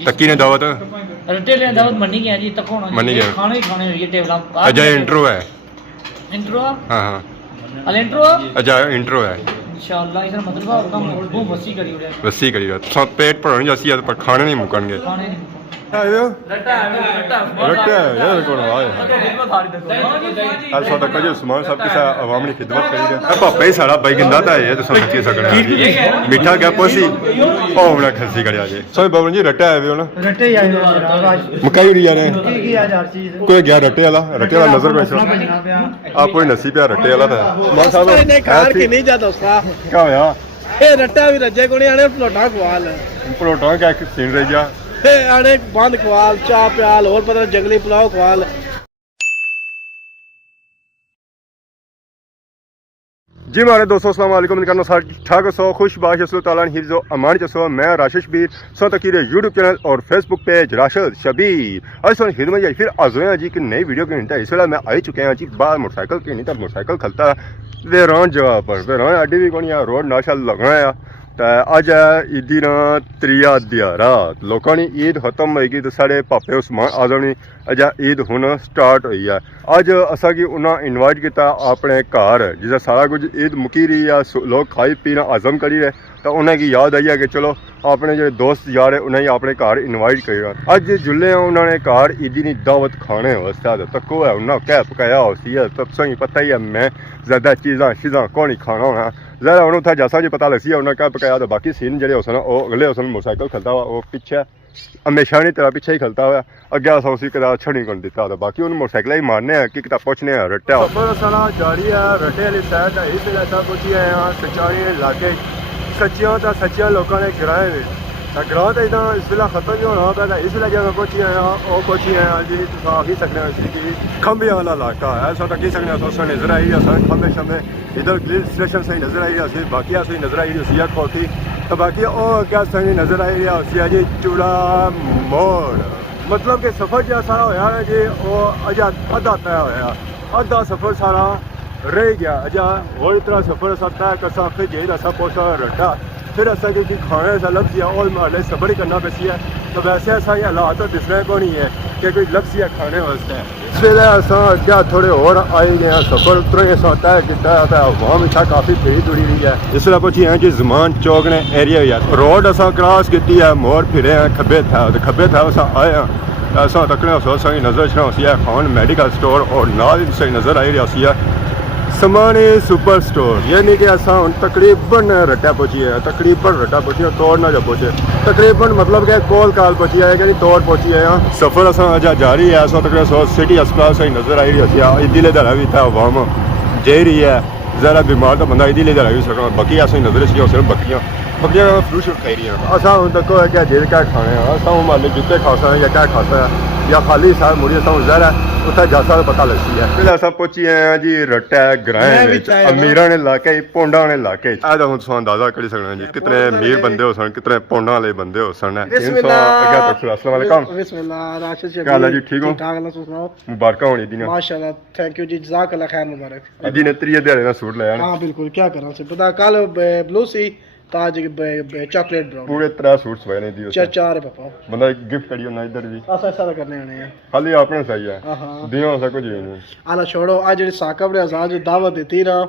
तक्की ने दावत रट्टे ले दावत मन्नी गया जी तक होना मन्नी गया खाने ही खाने हुई टेबल अच्छा इंट्रो है इंट्रो हाँ हाँ अल इंट्रो अच्छा इंट्रो है इंशाल्लाह इसका मतलब आपका वो वसी करी उड़े वसी करी सब पेट भरने जैसी है पर खाने नहीं मुकणगे खाने नहीं रट्टा यार कौन आए सादा का जो सामान सब किसा आवाम ने खिदमत करी है पापा ही सारा भाई गिंदा था ये तो सब अच्छी सकना मीठा क्या पोसी ओ बड़ा खसी करिया जी सोई बाबू जी रट्टा आए हो ना रट्टे ही आए मकाई उड़ी जा रहे हैं की हर चीज कोई गया रट्टे वाला नजर में आप कोई नसीब है रट्टे वाला था मान साहब ने खार की नहीं जाता उसका क्या होया ए रट्टा भी रजे को नहीं आने परोठा खवाल परोठा का एक सीन रह गया आने बंद खवाल चाह प्याल और पता जंगली पुलाव खवाल जी हमारे दोस्तों अस्सलाम वालेकुम ठाक सो खुशबाश ताला हिफ्ज़ो अमान चसो मैं राशिश बीर सो तकीर यूट्यूब चैनल और फेसबुक पेज राशिद शबीर आज सो हिदमत जी फिर आजोए जी कि नई वीडियो के इंटा इस वेला मैं आई चुके हैं जी बाहर मोटरसाइकिल के नहीं तब मोटरसाइकिल खलता वेरान जगह पर वेरान अड्डी भी कोनी रोड नाशा लगना है तो अज है ईदी ना त्रिया दिहाड़ा लोगों की ईद खत्म होगी तो साढ़े पापे उस्मान आजम ने अज ईद हुन स्टार्ट हुई है अज असा कि उन्हें इनवाइट किया अपने घर जिसका सारा कुछ ईद मुकी रही है लोग खाई पीना हजम करी रहे तो उन्हें की याद आई है कि चलो अपने जो दोस्त यार है उन्हें अपने घर इनवाइट करा अज जुल्ले उन्होंने घर ईदी की दावत खाने वास्ते तको है उन्हें क्या पकाया उसी है तब सही पता ही है मैं ज़्यादा चीज़ा शीज़ा कौन ही खाना होना ज़रा उन्होंने उत्थे जैसा जी पता लसी उन्हें क्या पकाया तो बाकी सीन जो उस अगले उस मोटरसाइकिल खलता हुआ वो पिछे हमेशा नहीं तरह पिछे ही खलता हुआ अगे अस उसी कदा छड़ी कर दिता तो बाकी उन्हें मोटरसाइकिल ही मारने हैं कि किता पूछने हैं रट्टा सारा जारी है रट्टे वाली साइड है इस ऐसा पूछी है यहाँ सच्चाई इलाके सच्चियाँ तो सच्चियाँ लोगों ने गिराए हुए ग्रां तो इतना इस वेला खत्म जो होना पा इस वेला जगह पहुंची आए वो पहुंची आए जी आखी सकते कि खंबे वाला इलाका है ऐसा तक सकते नजर आई खंबे शंबे इधर स्टेशन सही नजर आई रहा बाकी सही नजर आई रही है खोती तो बाकी और क्या सही नजर आई रहा है जी चूड़ा मोड़ मतलब कि सफ़र जो सारा होया है जी वो अजा अद्धा तय होया अद्धा सफ़र सारा रह गया अजा और इतना सफ़र असा तय करसा फिर जेल असा पहुंचा रट्टा फिर असा क्योंकि खाने ऐसा लफ्ज़ है और माले सबर ही करना पैसी है तो वैसे ऐसा ही हालात तो दिसने को नहीं है कि कोई लफ्ज़ है खाने वास्ते इस वे असा क्या थोड़े और आई गए सफ़र उतरे असा तय किया अवाम इतना काफ़ी भीड़ जुड़ी रही है इस वे पहुंची है जी ज़मान चौक ने एरिया है रोड असा क्रॉस की है मोड़ फिरे हैं खब्बे था असा आए हैं ऐसा तकने सही नज़र छना उसी है खान मेडिकल स्टोर और नाल सही नज़र आई रही है समानी सुपर स्टोर यानी कि असा तकरीबन रट्टा पहुंची है तकरीबन रट्टा पहुंची है तोड़ ना जब पहुंचे तकरीबन मतलब कि कोल काल पहुंची है कि तोड़ पहुंची है यहाँ सफ़र असा अजा जारी है ऐसा तकरीबन सिटी अस्पताल सही नज़र आई रही है ईदी दरा भी था अवाम जे रही है ज़रा बीमार तो बंदा ईदी दरा भी सकता बाकी ऐसा नज़र सी सिर्फ बकरियाँ फ्रूट शूट खाई रही हैं असा हूँ तको है क्या जेल क्या खाने हैं असा माले जूते खा सकते या क्या खा सकते या खाली साल मुड़ी असा ज़रा उत्थे जासा पता लसी है फिर असा पहुंची हैं जी रट्टा ग्रां अमीरां ने इलाके पोंडा ने इलाके आ तो हुन तुहां अंदाजा करी सकना जी कितने अमीर बंदे हो सन कितने पोंडा वाले बंदे हो सन अस्सलाम वालेकुम बिस्मिल्लाह राशिद शबीर क्या हाल है जी ठीक हो ठाक अल्लाह सुनाओ मुबारक होनी दी ने माशाल्लाह थैंक यू जी जज़ाकल्लाह खैर मुबारक दी ने त्रिये दिहाड़े दा सूट लाया हां बिल्कुल क्या करा से पता कल ब्लू सी ताज चॉकलेट ब्राउन पूरे 3 सूट सवाए ने दी चार है पापा बंदा गिफ्ट करियो ना इधर भी ऐसा करने आने हैं खाली आपने सही है दियो सा कुछ नहीं आला छोड़ो आज जेडी साकब ने आजाद जो दावत देती ना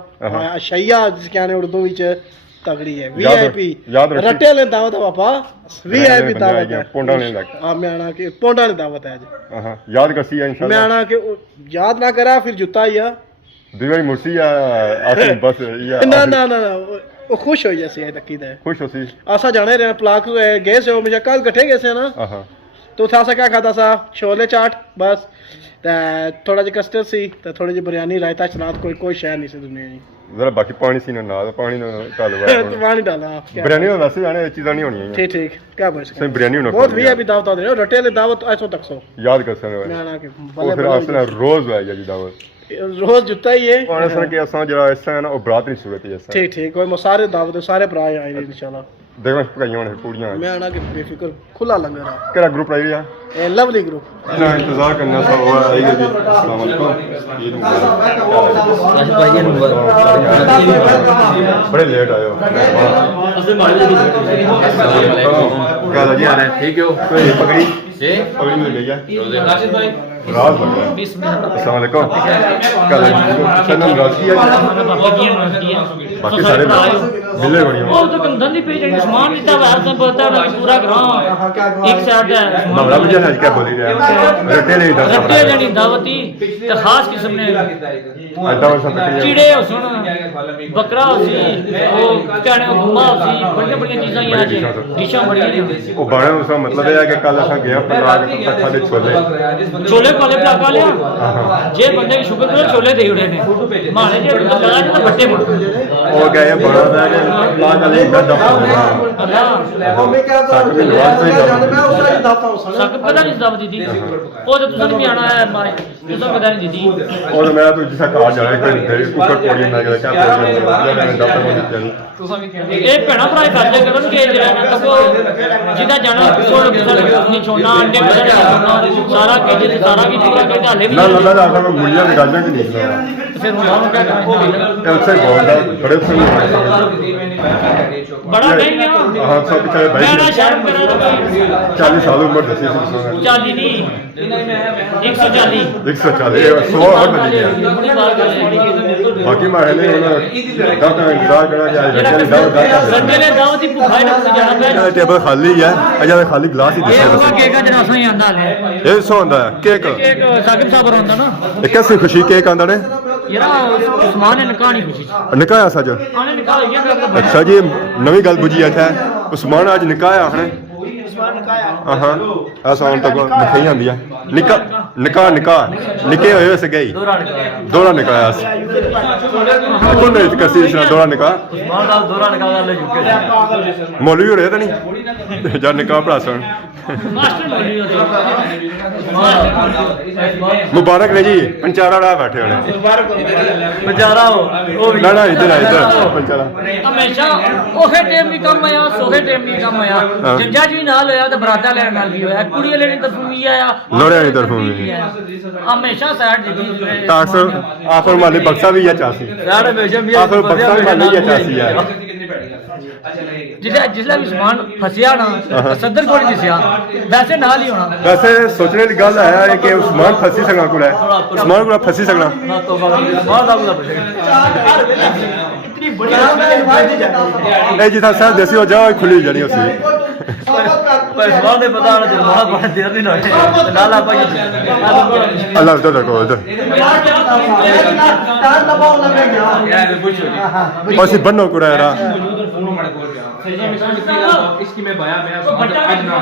अशैया जिस कहने उर्दू विच तगड़ी है वीआईपी रट्टे ले दावत है पापा वीआईपी दावत है पोंडा ने लग हां मैं आना के पोंडा ने दावत है आज याद करसी है इंशाल्लाह मैं आना के याद ना करा फिर जूता ही है दिवाई मुर्सी या आसिम बस या ना वो खुश हो जैसे है तकीद है खुश होसी आसा जाने रे पलाक गए से मुझे कल गठे गए से ना तो था सा क्या खाता सा छोले चाट बस थोड़ा जी कस्टर्ड सी तो थोड़ी जी बिरयानी रायता सलाद कोई शय नहीं सी दुनिया में जरा बाकी पानी सी ना पानी ना डालो पानी डाला बिरयानी में वैसे जाने चीज़ नहीं होनी है ठीक क्या बोल सकते बिरयानी होना बहुत भी अभी दावत दे रटे ले दावत ऐसो तक सो याद कर सकते मैं ना के फिर असला रोज है जी दावत रोज जुता ही है पाने सन के असा जरा ऐसा है ना वो बरात नहीं सूरत है ऐसा ठीक कोई सारे दावत सारे भरा आए इंशाल्लाह देखो पकाइयां ने पूड़ियां मैं आना के बेफिक्र खुला लंगर है केड़ा ग्रुप रही है ए लवली ग्रुप ना इंतजार करना सब हुआ आएगा जी अस्सलाम वालेकुम ईद मुबारक बड़े लेट आए हो क्या जी आ रहे हैं ठीक हो कोई पकड़ी ये पकड़ी मिल गई है राशिद भाई राज बन गया अस्सलाम वालेकुम क्या सनम राज की है बाकी सारे मिले बड़ी वो तो कम धंधी पे जाने सामान लेता है आपने पता है पूरा ग्राम एक साइड है मामला मुझे आज क्या बोल रहा है रट्टे नहीं दावती तो खास किस्म ने दावत सब चिड़े हो सुन बकरा हो सी वो कहने घुमा हो सी बड़ी बड़ी चीजें यहाँ से डिशां बड़ी ने वो बड़े उसका मतलब है कि कल असा गया पंजाब तक खाने छोले छोले वाले प्लाका लिया जे बंदे की शुक्र करो छोले दे उड़े ने माने जे लगा जे तो बट्टे मुड़ वो गए बड़ा है प्लाक वाले दब मैं क्या सक पता नहीं दब दीदी वो तो तुझे भी आना है माए तुझे पता नहीं दीदी और मैं तो जिसा कहा जा रहा है कि ऊपर पौड़ी ना गया क्या पौड़ी डॉक्टर ਇਹ ਭੈਣਾ ਭਰਾ ਫੈਸਲੇ ਕਰਨ ਕਿ ਜਿਹੜਾ ਨਾ ਕੋ ਜਿਹਦਾ ਜਾਣਾ ਕੋਲ ਨਹੀਂ ਛੋੜਨਾ ਅੰਡੇ ਬਦਲ ਛੋੜਨਾ ਸਾਰਾ ਕਿ ਜਿਹਦੇ ਸਾਰਾ ਕੀ ਪੂਰਾ ਕਿ ਹਾਲੇ ਵੀ ਨਾ ਲੱਗਾ ਦਾ ਆਪਾਂ ਮੁੱਲੀਆਂ ਦੀ ਗੱਲ ਨਹੀਂ ਨਿਕਲਦਾ ਫਿਰ ਹੁਣ ਉਹਨੂੰ ਕਿਆ ਕਰਾਂਗੇ ਇਹ ਉੱਥੇ ਬਹੁਤ ਬੜੇ ਉੱਥੇ ਬੜਾ ਨਹੀਂ ਆ ਹਾਂ ਸਭ ਪਿੱਛੇ ਭਾਈ ਮੈਂ ਨਾ ਸ਼ਰਮ ਕਰਾਂ 40 ਸਾਲ ਉਮਰ ਦੱਸੀ ਸੀ 40 ਨਹੀਂ 140 140 100 ਹੋਰ ਬਣ ਗਿਆ ਬਾਕੀ ਮਾਰੇ ਨੇ ਡਾਕਟਰ ਇੰਤਜ਼ਾਰ ਕਰਾ ਜਾ ਸੰਡੇ ਨੇ ਦਾਵਤ ਦੀ ਭੁੱਖਾ ਹੀ ਨਾ ਜਾਣਾ ਪਿਆ ਟੇਬਲ ਖਾਲੀ ਹੈ ਅਜਾ ਖਾਲੀ ਗਲਾਸ ਹੀ ਇਹ ਦਿਸਿਆ ਉਹਦਾ ਕੇਕ ਜਿਹੜਾ ਅਸਾਂ ਹੀ ਆਂਦਾ ਲੈ ਇਹ ਸੋ ਹੁੰਦਾ ਹੈ ਕੇਕ ਕੇਕ ਸਾਕਿਬ ਸਾਹਿਬ ਆਉਂਦਾ ਨਾ ਇਹ ਕਿੰਨੀ ਖੁਸ਼ੀ ਕੇਕ ਆਂਦਾ ਨੇ ਯਾਰ ਉਸਮਾਨ ਨੇ ਨਿਕਾਹ ਨਹੀਂ ਖੁਸ਼ੀ ਨਿਕਾਇਆ ਸੱਜ ਆਨੇ ਨਿਕਾਹ ਹੋਈ ਹੈ ਅੱਛਾ ਜੀ ਨਵੀਂ ਗੱਲ ਬੁਝੀ ਹੈ ਉਸਮਾਨ ਅੱਜ ਨਿਕਾਇਆ ਹਨੇ ਹਾਂ ਆਸਾਂ ਤੱਕ ਲਿਖੀ ਜਾਂਦੀ ਆ ਨਿਕਾਹ ਨਿਕੇ ਹੋਏ ਵੈਸੇ ਗਈ ਦੋਰਾ ਨਿਕਾਇਆ ਸੀ ਕੋਨੇ ਇਸ ਕਸੀ ਇਸ ਨਾਲ ਦੋਰਾ ਨਿਕਾਹ ਉਸਮਾਨ ਦਾ ਦੋਰਾ ਨਿਕਾਹ ਕਰ ਲੈ ਚੁੱਕੇ ਮੌਲਵੀ ਹੋ ਰਹੇ ਤਾਂ ਨਹੀਂ ਜਦ ਨਿਕਾਹ ਪੜਾ ਸਣ ਮਾਸਟਰ ਮੌਲਵੀ ਹੋ ਮੁਬਾਰਕ ਨੇ ਜੀ ਪੰਚਾਰਾ ਵਾਲਾ ਬੈਠੇ ਹੋਣੇ ਬਜ਼ਾਰਾ ਉਹ ਨਾ ਨਾ ਇੱਧਰ ਪੰਚਾਰਾ ਹਮੇਸ਼ਾ ਉਹੇ ਟਾਈਮ ਵੀ ਕੰਮ ਆਇਆ ਸੋਹੇ ਟਾਈਮ ਵੀ ਕੰਮ ਆਇਆ ਜੱਜਾ ਜੀ ਨਾਲ ਹੋਇਆ ਤੇ ਬਰਾਤਾ ਲੈਣ ਨਾਲ ਵੀ ਹੋਇਆ ਕੁੜੀ ਵਾਲੇ ਨੇ ਤਰਫੋਂ ਵੀ ਆਇਆ ਲੋੜਿਆਂ ਦੀ ਤਰਫੋਂ ਵੀ ਹਮੇਸ਼ਾ ਸਾਈਡ ਦਿੱਤੀ ਆਖਰ ਮਾਲੀ ਬਖਸ਼ਾ ਵੀ ਆ ਚਾਸੀ ਯਾਰ ਹਮੇਸ਼ਾ ਵੀ ਆਖਰ ਬਖਸ਼ਾ ਵੀ ਮਾਲੀ ਆ ਚਾਸੀ ਆ ਜਿਸਲਾ ਵੀ ਸਮਾਨ ਫਸਿਆ ਨਾ ਸੱਦਰ ਕੋਲ ਦਿਸਿਆ ਵੈਸੇ ਨਾਲ ਹੀ ਹੋਣਾ ਵੈਸੇ ਸੋਚਣੇ ਦੀ ਗੱਲ ਹੈ ਕਿ ਉਸਮਾਨ ਫਸੀ ਸਕਣਾ ਕੋਲ ਹੈ ਉਸਮਾਨ ਕੋਲ ਫਸੀ ਸਕਣਾ ਨਾ ਤੋਬਾ ਮਾਰ ਦਾ ਬੁਲਾ ਇਤਨੀ ਬੜੀ ਇਹ ਜਿੱਥਾ ਸਾਹਿਬ ਦੇਸੀ ਹੋ ਜਾ ਖੁੱਲੀ ਜਾਣੀ ਉਸੇ ਪਰ ਸਵਾਲ ਦੇ ਪਤਾ ਨਾ ਜਰਮਾ ਬੜਾ ਦੇਰ ਨਹੀਂ ਹੋਏ ਲਾਲਾ ਭਾਈ ਅੱਲਾਹ ਦਾ ਕੋ ਇਧਰ ਅਸੀਂ ਬੰਨੋ ਕੁੜਾਰਾ इसकी मैं बाया मैं आज ना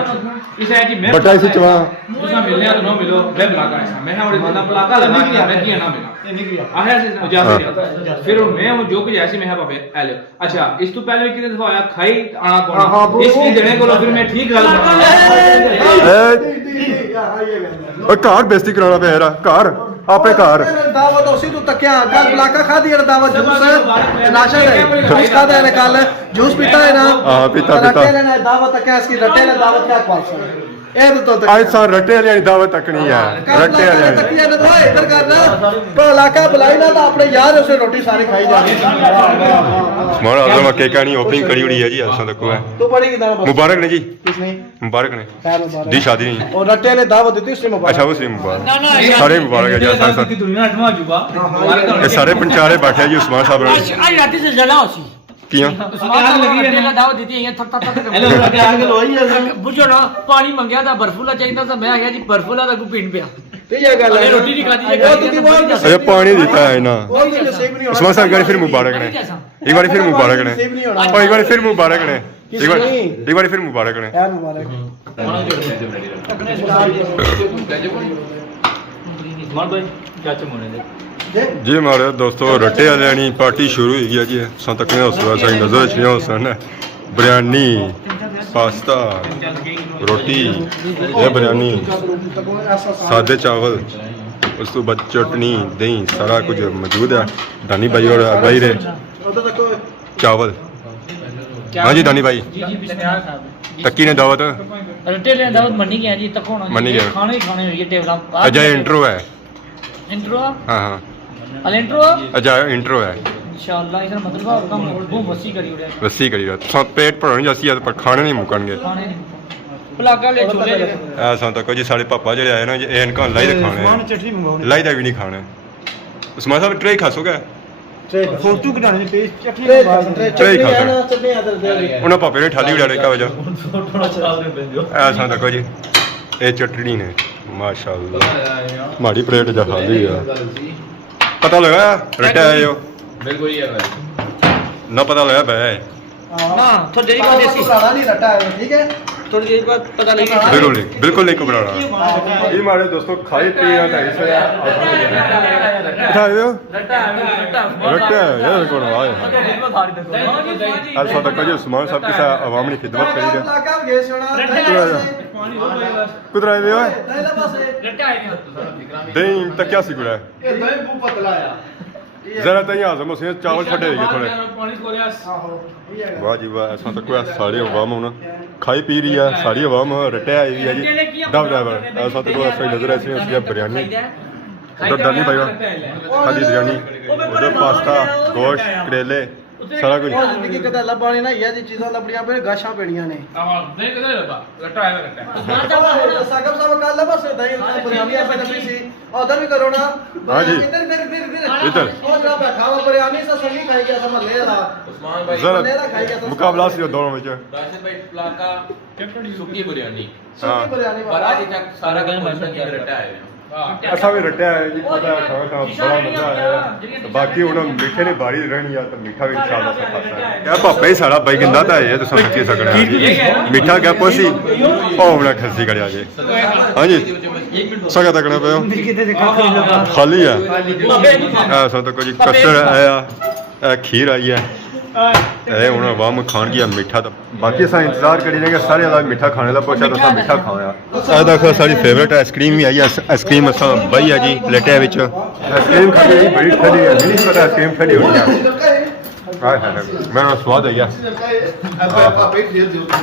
इस है जी मैं बटा इसे चवा दूसरा मिलने तो ना मिलो मैं बुलाका ऐसा मैं और बंदा बुलाका लगा दिया मैं किया ना मिला आया से जा फिर मैं जो कुछ ऐसी मैं है पापे हेलो अच्छा इस तो पहले कितने दफा आया खाई आना कौन इसकी जने को फिर मैं ठीक गल ओ घर बेइज्जती कराना पे यार घर आपे घर दावत उसी तो तकिया कल बुलाका खा दिया दावत जूस नाशा है जूस खा है कल जूस पीता है ना हां पीता रट्टे ने दावत तकिया इसकी रट्टे ने दावत क्या क्वालिटी है ਇਹ ਤਾਂ ਅੱਜ ਸਾਂ ਰੱਟੇ ਵਾਲੀ ਦਾਵਤ ਤੱਕਣੀ ਆ ਰੱਟੇ ਵਾਲੀ ਤੱਕੀਆਂ ਨੇ ਤਾਂ ਇੱਧਰ ਕਰਨਾ ਪਰ ਇਲਾਕਾ ਬੁਲਾਈ ਨਾ ਤਾਂ ਆਪਣੇ ਯਾਰ ਉਸੇ ਰੋਟੀ ਸਾਰੀ ਖਾਈ ਜਾਣੀ ਮਾਰਾ ਅਗਲਾ ਕੇਕਾ ਨਹੀਂ ਓਪਨਿੰਗ ਕਰੀ ਹੋਈ ਹੈ ਜੀ ਅਸਾਂ ਤੱਕ ਹੈ ਤੂੰ ਪੜੀ ਕਿਦਾਂ ਮੁਬਾਰਕ ਨੇ ਜੀ ਕਿਸਨੇ ਮੁਬਾਰਕ ਨੇ ਖੈਰ ਮੁਬਾਰਕ ਦੀ ਸ਼ਾਦੀ ਨਹੀਂ और रट्टे ने दावत दी उसने मुबारक ਅੱਛਾ ਉਸੇ ਮੁਬਾਰਕ ਸਾਰੇ ਮੁਬਾਰਕ ਹੈ ਜੀ ਅਸਾਂ की दुनिया अठवां जुबा ਇਹ ਸਾਰੇ ਪੰਚਾਰੇ ਬੈਠੇ ਜੀ ਉਸਮਾਨ ਸਾਹਿਬ ਨਾਲ आज रात से जला होसी ਕੀਆਂ उस्मान लगी है दावत दी है थक थक हेलो आगे लोई है बुझो ना पानी मंगया था बर्फूला चाहिए था मैं आया जी बर्फूला का पीन पिया ठीक है गल रोटी नहीं खाती अरे पानी देता है ना वो भी नसीब नहीं होना उस्मान साहब एक बार फिर मुबारक ने एक बार फिर मुबारक ने और एक बार फिर मुबारक ने एक बार फिर मुबारक ने यार मुबारक उस्मान भाई चाचा मोने दे जी हमारे दोस्तों रट्टे वाली पार्टी शुरू हुई है जी सन तक हौसला साई नजर छे हौसन बिरयानी पास्ता रोटी ये बिरयानी सादे चावल उस तो बाद चटनी दही सारा कुछ मौजूद है दानी भाई और भाई रे चावल हाँ जी दानी भाई तक्की ने दावत रट्टे ने दावत मनी गया जी तक होना मनी गया खाने ही खाने ये टेबल अजय इंट्रो है इंट्रो हाँ हाँ अल इंट्रो अजय इंट्रो है इंशाल्लाह इसका मतलब है काम वो वसी करी उड़े वसी करी रहा सब पेट भरने जैसी है पर खाने नहीं मुकणगे खाने ਪਲਾਗਾ ਲੈ ਛੋਲੇ ਦੇ ਐ ਸਾਨੂੰ ਤਾਂ ਜੀ ਸਾਡੇ ਪਾਪਾ ਜਿਹੜੇ ਆਏ ਨਾ ਜੀ ਇਹ ਇਨਕਾਂ ਲਾਈ ਦੇ ਖਾਣੇ ਚਟਨੀ ਮੰਗਵਾਉਣੀ ਲਾਈ ਦਾ ਵੀ ਨਹੀਂ ਖਾਣਾ ਉਸਮਾਨ ਸਾਹਿਬ ਟਰੇ ਖਾਸੋਗੇ ਫੋਟੋ ਕਢਾਣੀ ਤੇ ਚਟਨੀ ਹੈ ਨਾ ਚਟਨੀ ਆਦਰ ਦੇ ਉਹਨਾਂ ਪਾਪੇ ਨੇ ਠਾਲੀ ਉਡਾੜੇ ਕਾ ਵਜਾ ਥੋੜਾ ਚਾਲ ਦੇ ਬੰਦਿਓ ਐ ਸਾਨੂੰ ਤਾਂ ਜੀ ਇਹ ਚਟਣੀ ਨੇ ਮਾਸ਼ਾਅੱਲਾ ਮਾੜੀ ਪਲੇਟ ਜਾ ਖਾਲੀ ਆ ਪਤਾ ਲਗਾ ਰੱਟਾ ਆਇਓ ਬਿਲਕੁਲ ਹੀ ਹੈ ਨਾ ਪਤਾ ਲਗਾ ਬੈ ਨਾ ਥੋੜੀ ਜਿਹੀ ਬਾਤ ਦੇਸੀ ਸਾਰਾ ਨਹੀਂ ਰੱਟਾ ਹੈ ਠੀਕ ਹੈ ਥੋੜੀ ਜਿਹੀ ਬਾਤ ਪਤਾ ਲੱਗੀ ਬਿਲकुल नहीं घबराना ये हमारे दोस्तों खाई पी रहा था इसे बताइए रट्टा यार कौन आया आज साथ का जो उस्मान साहब के साथ आवाम ने खिदमत करी है कुछ रहे हुए दही तक क्या सीख रहा है जरा तो यहाँ से मुझे चावल छड़े रही थोड़े वाह जी वाह ऐसा तो कोई सारी आवाम होना खाई पी रही है सारी आवाम रट्टे आई हुई है जी डब ड्राइवर ऐसा तो कोई सही नजर ऐसी उसकी बिरयानी उधर डर नहीं पाएगा खाली बिरयानी उधर पास्ता गोश्त करेले सारा कुछ ਜ਼ਿੰਦਗੀ ਕਦੇ ਲੱਭਾਣੀ ਨਾ ਇਹ ਜੀ ਚੀਜ਼ਾਂ ਲੱਭਣੀਆਂ ਪਏ ਗਾਸ਼ਾਂ ਪੈਣੀਆਂ ਨੇ ਨਹੀਂ ਕਦੇ ਲੱਭਾ ਰੱਟਾ ਆਇਆ ਸਾਗਮ ਸਾਹਿਬ ਕੱਲ ਲੱਭਾ ਸੇ ਦਹੀਂ ਬਿਰਯਾਨੀ ਆਪੇ ਲੱਭੀ ਸੀ ਉਧਰ ਵੀ ਕਰੋ ਨਾ हाँ जी ਇੱਧਰ ਉਹ ਜਰਾ ਬੈਠਾ ਵਾ ਬਿਰਯਾਨੀ ਸਾ ਸਹੀ ਖਾਈ ਗਿਆ ਸਾ ਮੱਲੇ ਦਾ ਉਸਮਾਨ ਭਾਈ जरा मुकाबला सी दोनों में ਰਾਸ਼ਿਦ ਭਾਈ ਪਲਾਕਾ ਸੁੱਕੀ ਬਿਰਿਆਨੀ ਸੁੱਕੀ ਬਿਰਯਾਨੀ ਪਰ ਅੱਜ ਤੱਕ ਸਾਰਾ ਕੰਮ ਬੰਦ ਕੀ ਰੱਟਾ ਆਇਆ असा भी रट्टा है जी पता है खाना बड़ा मजा आया तो बाकी हुन मीठे ने बारी रहनी है तो मीठा भी इंशाल्लाह से खासा है क्या पापा ही सारा बाई गंदा था ये तो समझ सकना है जी मीठा क्या पोसी होवना खसी कड़िया जी हां जी सगा तकना पे खाली है ऐसा तो कोई कस्टर्ड आया खीर आई है ਇਹ ਹੁਣ ਆਵਾਮ ਖਾਣ ਗਿਆ ਮਿੱਠਾ ਤਾਂ ਬਾਕੀ ਅਸਾਂ ਇੰਤਜ਼ਾਰ ਕਰੀ ਰਹੇ ਕਿ ਸਾਰੇ ਦਾ ਮਿੱਠਾ ਖਾਣੇ ਦਾ ਪੁੱਛਿਆ ਤਾਂ ਅਸਾਂ ਮਿੱਠਾ ਖਾਇਆ ਇਹ ਦੇਖੋ ਸਾਡੀ ਫੇਵਰਟ ਆਈਸਕ੍ਰੀਮ ਵੀ ਆਈ ਹੈ ਆਈਸਕ੍ਰੀਮ ਅਸਾਂ ਬਈ ਆ ਜੀ ਪਲੇਟੇ ਵਿੱਚ ਆਈਸਕ੍ਰੀਮ ਖਾਣੀ ਜੀ ਬੜੀ ਠੰਡੀ ਹੈ ਨਹੀਂ ਪਤਾ ਆਈਸਕ੍ਰੀਮ ਠੰਡੀ ਹੋਣੀ ਹੈ ਹਾਏ ਹਾਏ ਮੈਨੂੰ ਸਵਾਦ ਆਇਆ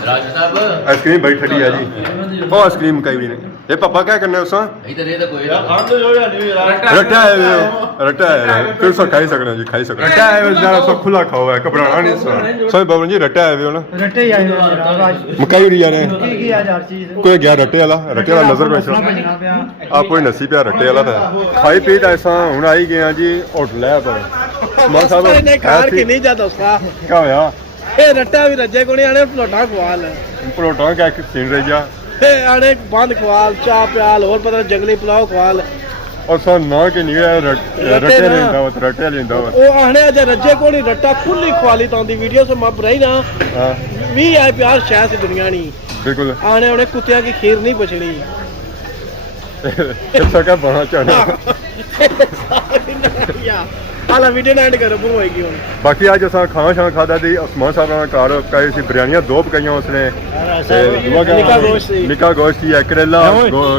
ਰਾਜ ਸਾਹਿਬ ਆਈਸਕ੍ਰੀਮ ਬੜੀ ਠੰਡੀ ਹੈ ਜੀ ਉਹ ਆਈਸਕ੍ਰੀਮ ਕਈ ਵੀ ਨਹੀਂ ਇਹ ਪਾਪਾ क्या करना है उसा ਇਧਰ ਇਹ ਤਾਂ ਕੋਈ ਨਾ रट्टा है फिर सो खाई सकना जी खाई सकना रट्टा है जरा सो खुला खाओ है घबराना नहीं सो बाबू जी रट्टा है ना ਰੱਟੇ ਹੀ ਆਏ ਨੇ मकाई उड़ी जा रहे हैं ਕੀ ਹਜ਼ਾਰ ਚੀਜ਼ कोई गया रट्टे वाला नजर में आप कोई नसीब है रट्टे वाला था खाई पी ऐसा हूं आई गए जी होटल है पर मान साहब ਨੇ ਖਾਣ ਕੇ ਨਹੀਂ ਜਾਂਦਾ ਉਸਾ क्या होया ਇਹ ਰੱਟਾ ਵੀ ਰੱਜੇ ਕੋਣੀ ਆਣੇ ਪਲੋਟਾ ਖਵਾਲ परोटा का एक सीन रह गया ਇਹ ਆਣੇ ਬੰਦ ਖਵਾਲ ਚਾਹ ਪਿਆਲ ਹੋਰ ਪਤਾ ਜੰਗਲੀ ਪਲਾਓ ਖਵਾਲ और सो ना के नहीं रट्टे लेंदा वो रट्टे लेंदा वो ਉਹ ਆਣੇ ਅਜੇ ਰੱਜੇ ਕੋਣੀ ਰੱਟਾ ਖੁੱਲੀ ਖਵਾਲੀ ਤਾਂ ਦੀ ਵੀਡੀਓ ਸੇ ਮੈਂ ਬਰਾਈ ਨਾ हां 20 ਆਏ ਪਿਆਰ ਸ਼ਾਇਦ ਦੁਨੀਆ ਨਹੀਂ बिल्कुल ਆਣੇ ਉਹਨੇ ਕੁੱਤਿਆਂ ਦੀ ਖੀਰ ਨਹੀਂ ਬਚਣੀ ऐसा क्या बना चाहना ਆਲਾ ਵੀਡੀਓ ਨਾਲ ਐਂਡ ਕਰ ਬੂ ਹੋਏਗੀ ਹੁਣ ਬਾਕੀ ਅੱਜ ਅਸਾਂ ਖਾਣਾ ਸ਼ਾਂ ਖਾਦਾ ਦੀ ਉਸਮਾਨ ਸਾਹਿਬ ਨਾਲ ਘਰ ਕਾਈ ਸੀ ਬਿਰਿਆਨੀਆਂ ਦੋ ਪਕਾਈਆਂ ਉਸਨੇ ਨਿੱਕਾ ਗੋਸ਼ਤ ਹੀ ਹੈ ਕਰੇਲਾ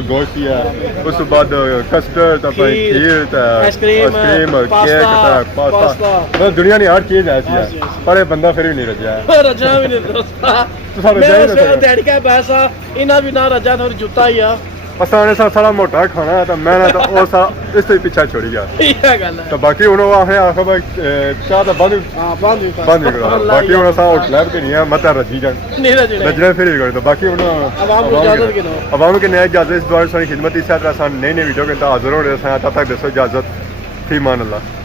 ਗੋਸ਼ਤ ਹੀ ਹੈ ਉਸ ਤੋਂ ਬਾਅਦ ਕਸਟਰਡ ਤਾਂ ਖੀਰ ਤਾਂ ਆਈਸਕ੍ਰੀਮ ਕੇਕ ਤਾਂ ਪਾਸਤਾ ਦੁਨੀਆ ਦੀ ਹਰ ਚੀਜ਼ ਐਸੀ ਹੈ ਪਰ ਇਹ ਬੰਦਾ ਫਿਰ ਵੀ ਨਹੀਂ ਰਜਿਆ ਰਜਾ ਵੀ ਨਹੀਂ ਦੋਸਤਾ ਤੁਸੀਂ ਰਜਾ ਹੀ ਨਹੀਂ ਡੈਡੀ ਕਾ ਪੈਸਾ ਇਹਨਾਂ ਵੀ ਨਾ ਰਜਾ ਥੋੜੀ ਜੁੱਤਾ ਹੀ ਆ ਅਸਾਂ ਨੇ ਸਾਰਾ ਮੋਟਾ ਖਾਣਾ ਤਾਂ ਮੈਂ ਤਾਂ ਉਹ ਸਾ ਇਸ ਤੋਂ ਪਿੱਛਾ ਛੋੜੀ ਗਿਆ ਇਹ ਗੱਲ ਹੈ ਤਾਂ ਬਾਕੀ ਹੁਣ ਉਹ ਆਖਿਆ ਬਈ ਚਾਹ ਤਾਂ ਬੰਦ ਹਾਂ ਬੰਦ ਕਰਾ ਬਾਕੀ ਹੁਣ ਅਸਾਂ ਹੋਟਲ ਲੈਬ ਕੇ ਨਹੀਂ ਆ ਮਤਾ ਰੱਜੀ ਜਾਣ ਨਹੀਂ रजने फिर कर तो बाकी आवाम के नया इजाजत इस दौरान सारी खिदमत इस तरह नई नई वीडियो के हाजिर हो रहे हैं तब तक दसो इजाजत फी मान अल्लाह।